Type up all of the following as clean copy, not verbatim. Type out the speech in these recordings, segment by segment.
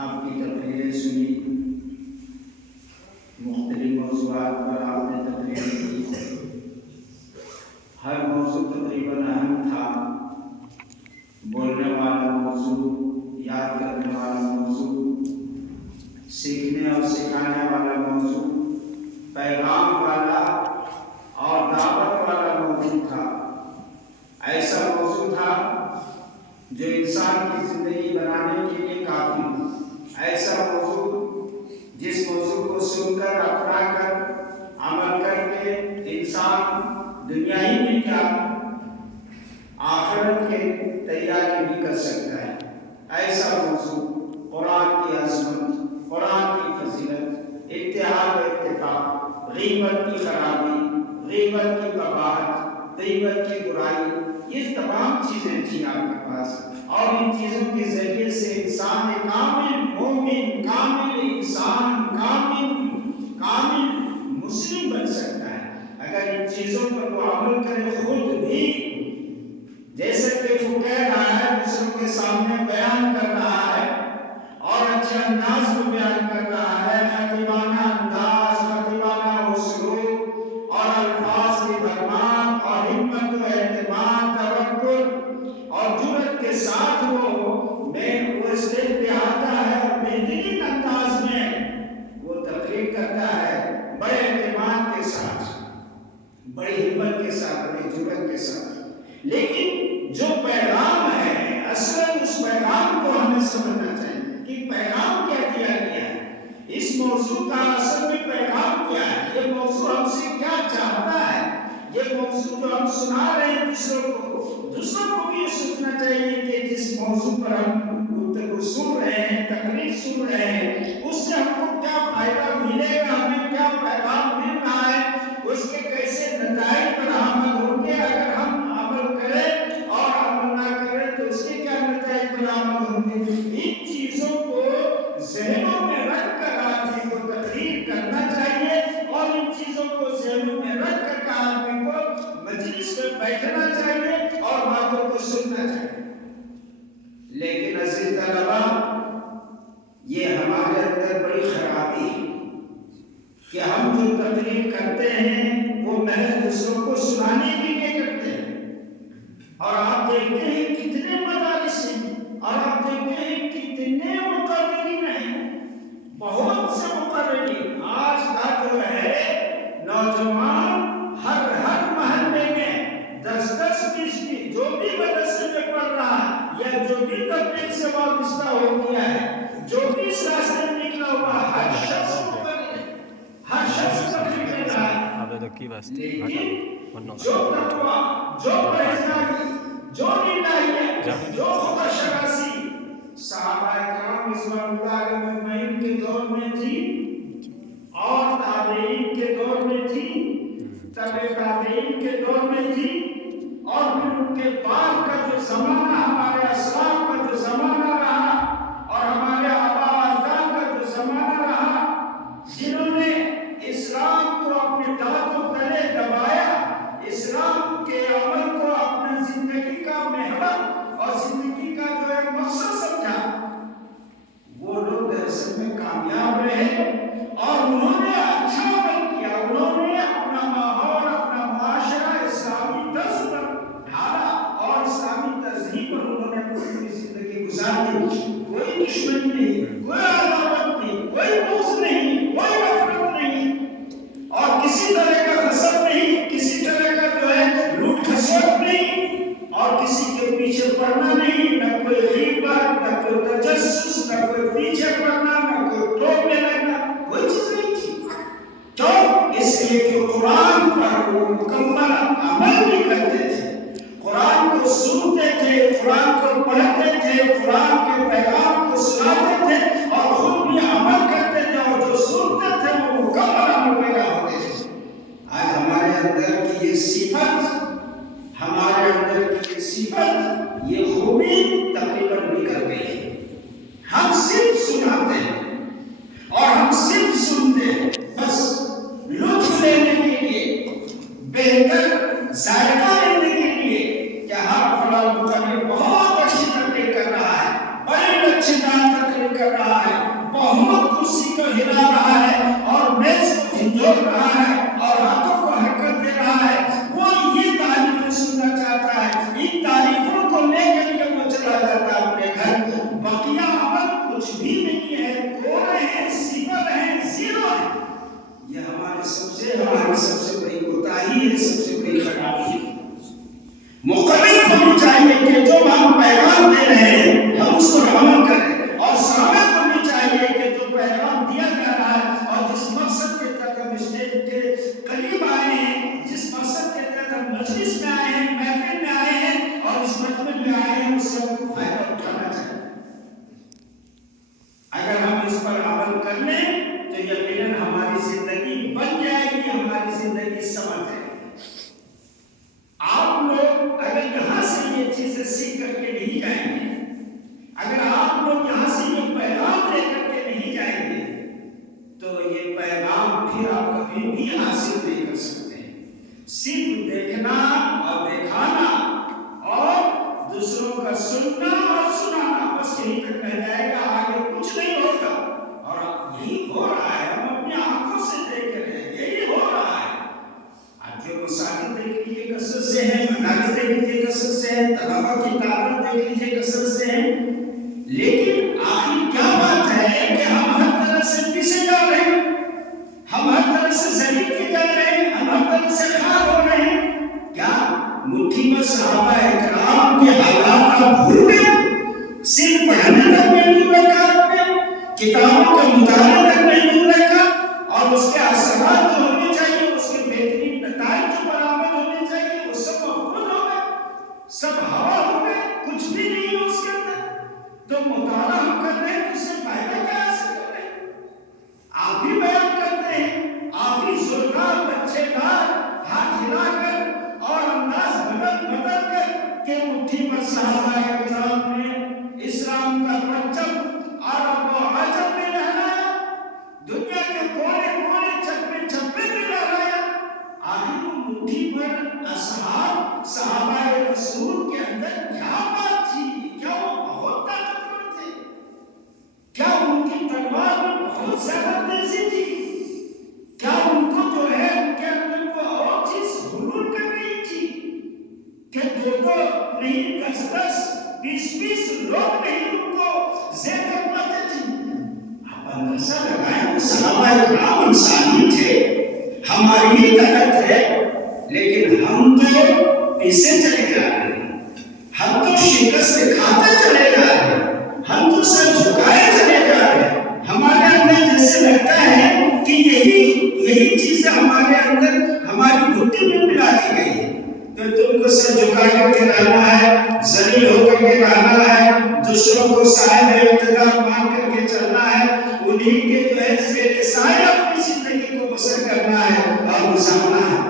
آپ کی تقریریں سنی، مختلف موضوعات پر آپ نے تقریریں کی، ہر موضوع تقریباً اہم تھا، بولنے والا موضوع، یاد کرنے والا موضوع، سیکھنے اور سکھانے والا موضوع، پیغام والا اور دعوت والا موضوع تھا۔ ایسا موضوع تھا جو انسان کی زندگی بنانے کے لیے کافی ہو، ایسا موضوع جس موضوع کو سن کر اپنا کر عمل کر کے انسان دنیا ہی میں کیا آخرت کی تیاری بھی کر سکتا ہے۔ ایسا موضوع قرآن کی عظمت، قرآن کی فضیلت، اتحاد و اتفاق، غیبت کی خرابی، غیبت کی قباحت، غیبت کی برائی، یہ تمام چیزیں تھیں آپ کے پاس، اور ان چیزوں کے ذریعے سے انسان ایک کامل مومن، کامل انسان، کامل مسلم بن سکتا ہے اگر ان چیزوں پر وہ عمل کرے۔ خود بھی جیسے کہ وہ کہہ رہا ہے، دوسروں کے سامنے بیان کر رہا ہے اور اچھے انداز میں بیان کر رہا ہے، خطیبانہ انداز، خطیبانہ اسلوب اور الفاظ کی بھرمار اور ہمت و اعتماد، توکل اور جرأت کے ساتھ وہ اسٹیج پہ آتا ہے اور بہترین انداز میں وہ تقریر کرتا ہے، بڑے اعتماد کے ساتھ، بڑی ہمت کے ساتھ، بڑی جرأت کے ساتھ۔ لیکن جو پیغام ہے، اصل اس پیغام کو ہمیں سمجھنا چاہیے کہ پیغام کیا دیا گیا ہے، اس موضوع کا اصل میں پیغام کیا ہے، یہ موضوع ہم سے کیا چاہتا ہے، یہ موضوع جو ہم سنا رہے ہیں دوسروں کو بھی یہ سوچنا چاہیے کہ جس موضوع پر ہم گفتگو سن رہے ہیں، تقریر سن رہے ہیں، اس سے ہم کو کیا فائدہ ملے گا، ہمیں کیا پیغام مل رہا ہے، اس کے کیسے نتائج پر عمل ہوں گے، اگر ہم عمل کریں اور عمل نہ کریں تو اس کے کیا نتائج پر عمل ہوں گے۔ ان چیزوں کو ذہنوں میں رکھ کر آدمی کو تقریر کرنا چاہیے، اور ان چیزوں کو ذہنوں میں رکھ کر آدمی کو مجلس میں بیٹھنا چاہیے اور باتوں کو سننا چاہیے۔ لیکن عزیز طلبہ، یہ ہمارے اندر بڑی خرابی ہے کہ ہم جو تقریر کرتے ہیں وہ محض دوسروں کو سنانے کے لیے کرتے ہیں، اور آپ دیکھتے ہیں کتنے مدارس ہیں، اور آپ دیکھتے ہیں کتنے مقررین ہیں، بہت سے مقررین۔ آج کا جو ہے نوجوان ہر محلے میں 10 20 جو بھی مدرسے میں پڑھ رہا ہے یا جو بھی تقریر سے وابستہ ہو گیا ہے، جو بھی اس راستے میں نکلا ہوا، ہر شخص مقرر ہے، ہر شخص تقریر کر رہا ہے۔ لیکن جو تقویٰ، جو پرہیزگاری، جو للہیت، جو خدا شناسی صحابہ کرام رضوان اللہ علیہم اجمعین کے دور میں تھی، اور تابعین کے دور میں تھی، تبع تابعین کے دور میں تھی، اور پھر ان کے بعد کا جو زمانہ، ہمارے اسلاف کا جو زمانہ رہا اور ہمارے آباء و اجداد کا جو زمانہ رہا، جنہوں نے اسلام کو اپنے دانتوں تلے دبایا، اسلام کے عمل کو اپنا زندگی کا محور اور زندگی کا جو ایک مقصد سمجھا، وہ لوگ دراصل میں کامیاب رہے، اور انہوں نے اچھا عمل کیا، انہوں نے اپنا ماحول، اپنا معاشرہ اسلامی طرز پر ڈھالا، اور اسلامی تہذیب پر انہوں نے اپنی زندگی گزاری۔ کوئی دشمنی نہیں، کوئی عداوت نہیں، کوئی بغض نہیں، کوئی نفرت نہیں، اور کسی طرح کا غصب نہیں، کسی طرح کا جو ہے لوٹ کھسوٹ نہیں، اور کسی کے پیچھے پڑنا نہیں، نہ کوئی غیبت، نہ کوئی تجسس، نہ کوئی پیچھے پڑنا، نہ کوئی ٹوکنے لگنا، کوئی چیز نہیں تھی۔ کیوں؟ اس لیے کہ قرآن پر وہ مکمل عمل بھی کرتے تھے، قرآن کو سنتے تھے، قرآن کو پڑھتے تھے، قرآن کے پیغام کو سناتے تھے، اور خود بھی عمل کرتے تھے، اور جو سنتے تھے وہ مکمل عمل پیدا ہوتے تھے۔ ہماری سب سے بڑی کوتاہی ہے، سب سے بڑی خرابی ہے۔ مقرر ہونی چاہیے کہ جو ہم پیغام دے رہے ہیں ہم اس پر عمل کریں، اور ثابت ہونی چاہیے کہ جو پیغام دیا جا رہا ہے اور جس مقصد کے تحت ہم اسٹیج کے قریب آئے ہیں، جس مقصد کے تحت ہم مجلس میں آئے ہیں، محفل میں آئے ہیں اور اس مجلس میں آئے ہیں، اس سے ہم کو فائدہ اٹھانا چاہیے۔ اگر ہم اس پر عمل کر لیں تو یقیناً ہماری زندگی بن جائے گی، ہماری زندگی سمجھ جائے گی۔ آپ لوگ اگر یہاں سے یہ چیزیں سیکھ کر کے نہیں جائیں گے، اگر آپ لوگ یہاں سے یہ پیغام لے کر کے نہیں جائیں گے تو یہ پیغام پھر آپ کبھی بھی حاصل نہیں کر سکتے ہیں۔ صرف دیکھنا اور دکھانا اور دوسروں کا سننا اور سنانا، بس یہی تک رہ جائے گا، آگے کچھ نہیں ہوگا۔ اور یہی ہو رہا ہے، ہم اپنی آنکھوں سے دیکھ رہے ہیں، یہی ہو رہا ہے۔ آپ جو مساجد دیکھ لیجیے کثرت سے ہیں، مدارس دیکھ لیجیے کثرت سے ہیں، طلباء کی تعداد دیکھ لیجیے کثرت سے ہیں، لیکن آخر کیا بات ہے کہ ہم ہر طرح سے پیچھے جا رہے ہیں، ہم ہر طرح سے ذلیل کے جا رہے ہیں، ہم ہر طرح سے خراب ہو رہے ہیں۔ کیا مٹھی میں صحابہ اکرام کے حالات آپ بھول گئے؟ صرف پڑھنے تک محدود رکھا آپ نے، کتابوں کا مطالعہ تک محدود رکھا، اور اس کے اثرات جو ہونے چاہیے، اس کے بہترین نتائج جو برآمد ہونے چاہیے، وہ سب مفقود ہو گئے، سب ہوا ہو گئے، کچھ بھی نہیں ہے اس کے اندر۔ تو مطالعہ ہم کر رہے ہیں تو اس سے فائدہ کیا حاصل کر رہے ہیں؟ آپ بھی بیان کرتے ہیں، آپ بھی زوردار بچے دار ہاتھ ہلا کر اور انداز بدل کر کہ مٹھی پر صحابہ کرام نے اسلام کا پرچم عرب و عجم میں لہرایا، دنیا کے کونے کونے چپے چپے میں لہرایا۔ آخر وہ مٹھی پر اصحاب صحابہ رسول کے اندر کیا بات تھی؟ کیا وہ بہت طاقتور تھے؟ کیا ان کی تلوار میں بہت زیادہ تیزی تھی؟ کیا ان کو جو ہے ان کے اندر کو اور چیز حلول کر رہی تھی کہ دو نہیں 10 20 لوگ نہیں ان کو زیر کر پاتے تھے؟ آپ اندازہ لگائیں، صحابہ کرام انسانی تھے، ہماری ہی طرح تھے، لیکن ہم تو پیچھے چلے جا رہے ہیں، ہم تو شکست کھاتے چلے جا رہے ہیں، ہم تو سر جھکائے چلے جا رہے ہیں۔ ہمارے اندر جیسے لگتا ہے کہ یہی چیزیں ہمارے اندر ہماری گھٹی میں ملا دی گئی ہے، تو تم کو سر جھکا کر کے رہنا ہے، ذلیل ہو کر کے رہنا ہے، دوسروں کو صاحب اقتدار مان کر کے چلنا ہے، انہیں کے جو ہے زیر سایہ اپنی زندگی کو بسر کرنا ہے اور گزارنا ہے۔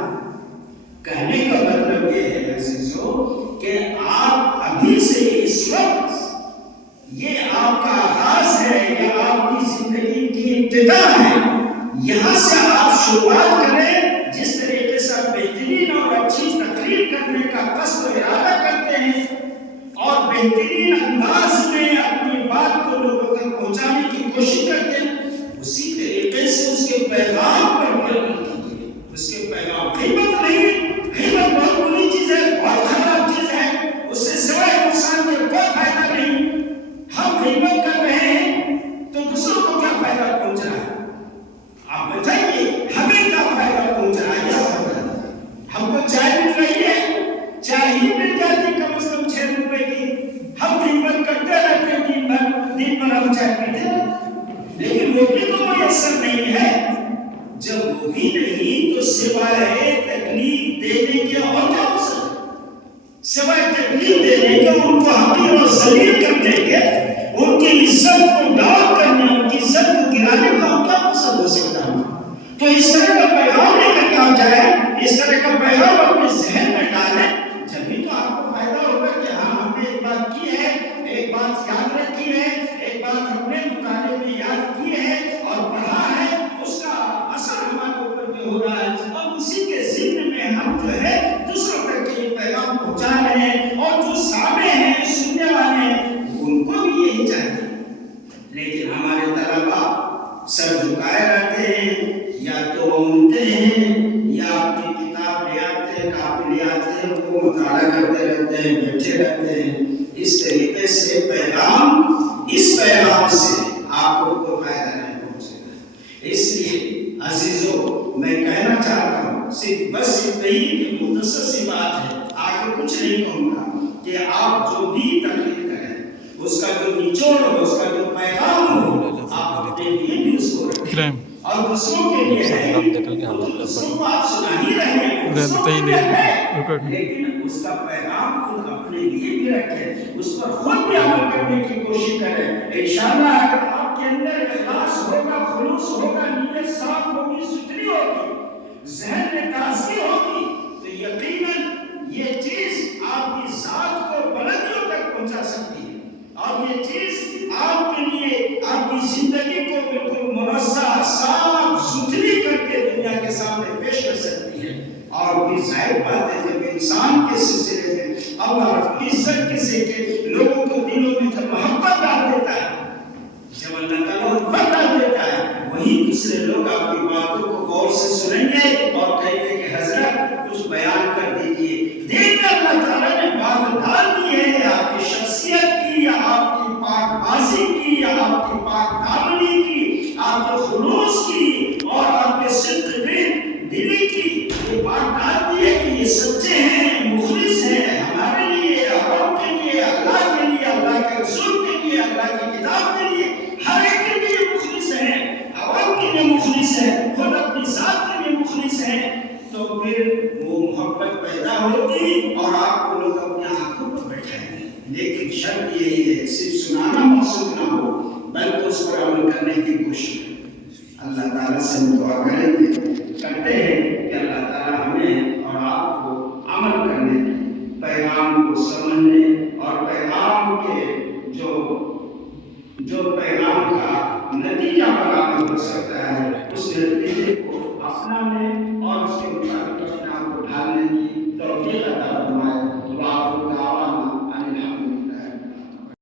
کہنے کا مطلب یہ ہے عزیزو کہ آپ ابھی سے اس وقت یہ آپ کا آغاز ہے، یہ آپ کی زندگی کی ابتدا ہے، یہاں سے آپ شروعات کریں۔ جس طریقے سے آپ بہترین اور اچھی تقریر کرنے کا قصد و ارادہ کرتے ہیں اور بہترین انداز میں اپنی بات کو لوگوں تک پہنچانے کی کوشش کرتے ہیں، اسی طریقے سے اس کے پیغام پر بھی عمل کیجیے۔ اس کے پیغام غیبت نہیں ہے، غیبت بہت بری چیز ہے، بہت خراب چیز ہے، اس سے سوائے نقصان کے کوئی فائدہ نہیں۔ ہم غیبت کر رہے ہیں تو دوسروں کو کیا فائدہ پہنچ رہا ہے؟ آپ بتائیے ہمیں کیا فائدہ پہنچ رہا ہے؟ ہم کو چائے مل رہی ہے، چائے ہی مل جاتی کم از کم 6 روپے کی، ہم غیبت کرتے رہتے ہیں، دن بھر ہم چائے پیتے رہتے، لیکن وہ بھی تو میسر نہیں ہے۔ جب وہ بھی نہیں تو سوائے تکلیف دینے کے اور کیا ہو سکتا؟ سوائے تکلیف دینے کے، ان کو حقیر اور ذلیل کرنے کے، ان کی عزت کو ڈاؤن کرنے، ان کی عزت کو گرانے کا کیا مقصد ہو سکتا ہے؟ تو اس طرح کا پیغام لے کر کے آپ جائیں، اس طرح کا پیغام اپنے ذہن میں ڈالیں، جبھی تو آپ کو فائدہ ہوگا کہ ہاں ہم نے ایک بات کی ہے، ایک بات یاد رکھی ہے، ایک بات ہم نے مطالعے میں یاد کی ہے اور پڑھا ہے، اس کا اثر ہمارے اوپر بھی ہو رہا ہے، اور اسی کے ذمن میں ہم جو ہے دوسروں تک یہ پیغام پہنچا رہے ہیں، اور جو سامنے ہیں سننے والے ہیں ان کو بھی یہی چاہیے۔ لیکن ہمارے طلباء سر جھکائے رہتے ہیں، یا تو سنتے ہیں یا اپنی کتاب لے آتے ہیں، کاپی لے آتے ہیں، وہ مطالعہ کرتے رہتے ہیں، بیٹھے رہتے ہیں۔ اس طریقے سے اس پیغام سے آپ کو کوئی فائدہ نہیں پہنچے گا۔ اس لیے عزیزو میں بس اتنی کہ مختصر سی بات ہے، آگے کچھ نہیں کہوں گا، کہ آپ جو بھی تقریر کریں اس کا جو نچوڑ ہو، اس کا جو پیغام ہو، آپ اپنے لیے بھی اس کو رکھیں اور دوسروں کے لیے دوسروں کو آپ سنا ہی رہے ہیں، دوسروں کے لیے ہے، لیکن اس کا پیغام خود اپنے لیے بھی رکھیں، اس پر خود بھی عمل کرنے کی کوشش کریں۔ انشاءاللہ اگر آپ کے اندر اخلاص ہوگا، خلوص ہوگا، نیت صاف ہوگی، ستھری ہوگی، ذہن میں تازگی ہوگی، تو یقیناً یہ چیز آپ کی ذات کو بلندیوں تک پہنچا سکتی ہے، اور یہ چیز آپ کے لیے آپ کی زندگی کو بالکل منزہ صاف ستھری کر کے دنیا کے سامنے پیش کر سکتی ہے۔ اور پھر ظاہر بات ہے جب انسان کے سلسلے میں اللہ رب العزت کسی کے لوگوں کو دلوں میں جب محبت ڈال دیتا ہے، جب اللہ تعالیٰ محبت ڈال دیتا ہے، وہی دوسرے لوگ آپ کی باتوں کو غور سے سنیں گے اور کہیں گے کہ حضرت کچھ بیان کر دیجیے۔ دیکھ کر اللہ تعالیٰ نے بات ڈال دی ہے آپ کی شخصیت کی، یا آپ کی پاک بازی کی، یا آپ کی پاک دامنی کی، آپ کے خلوص کی اور آپ کے صدق دلی کی، یہ بات ڈال دی ہے کہ یہ سچے ہیں، مخلص ہیں، ہمارے لیے، عوام کے لیے، اللہ کے لیے، اللہ کے رسول کے لیے، اللہ کی کتاب کے لیے، ہر ایک کے لیے مخلص ہیں، عوام کے لیے مخلص ہیں، خود اپنی ذات کے لیے مخلص ہیں، تو پھر وہ محبت پیدا ہوگی اور آپ کو لوگ اپنے آنکھوں پر بیٹھائیں گے۔ لیکن شرط یہی ہے صرف سنانا مقصود نہ ہو، بلکہ اس پر عمل کرنے کی کوشش کریں۔ اللہ تعالیٰ سے دعا کریں گے، کرتے ہیں کہ اللہ تعالیٰ ہمیں اور آپ کو عمل کرنے کی، پیغام کو سمجھنے اور پیغام کے جو پیغام کا نتیجہ برآمد ہو سکتا ہے، اس نتیجے کو اپنانے اور اس کے مطابق اپنے آپ کو ڈھالنے کی توفیق عطا فرمائے۔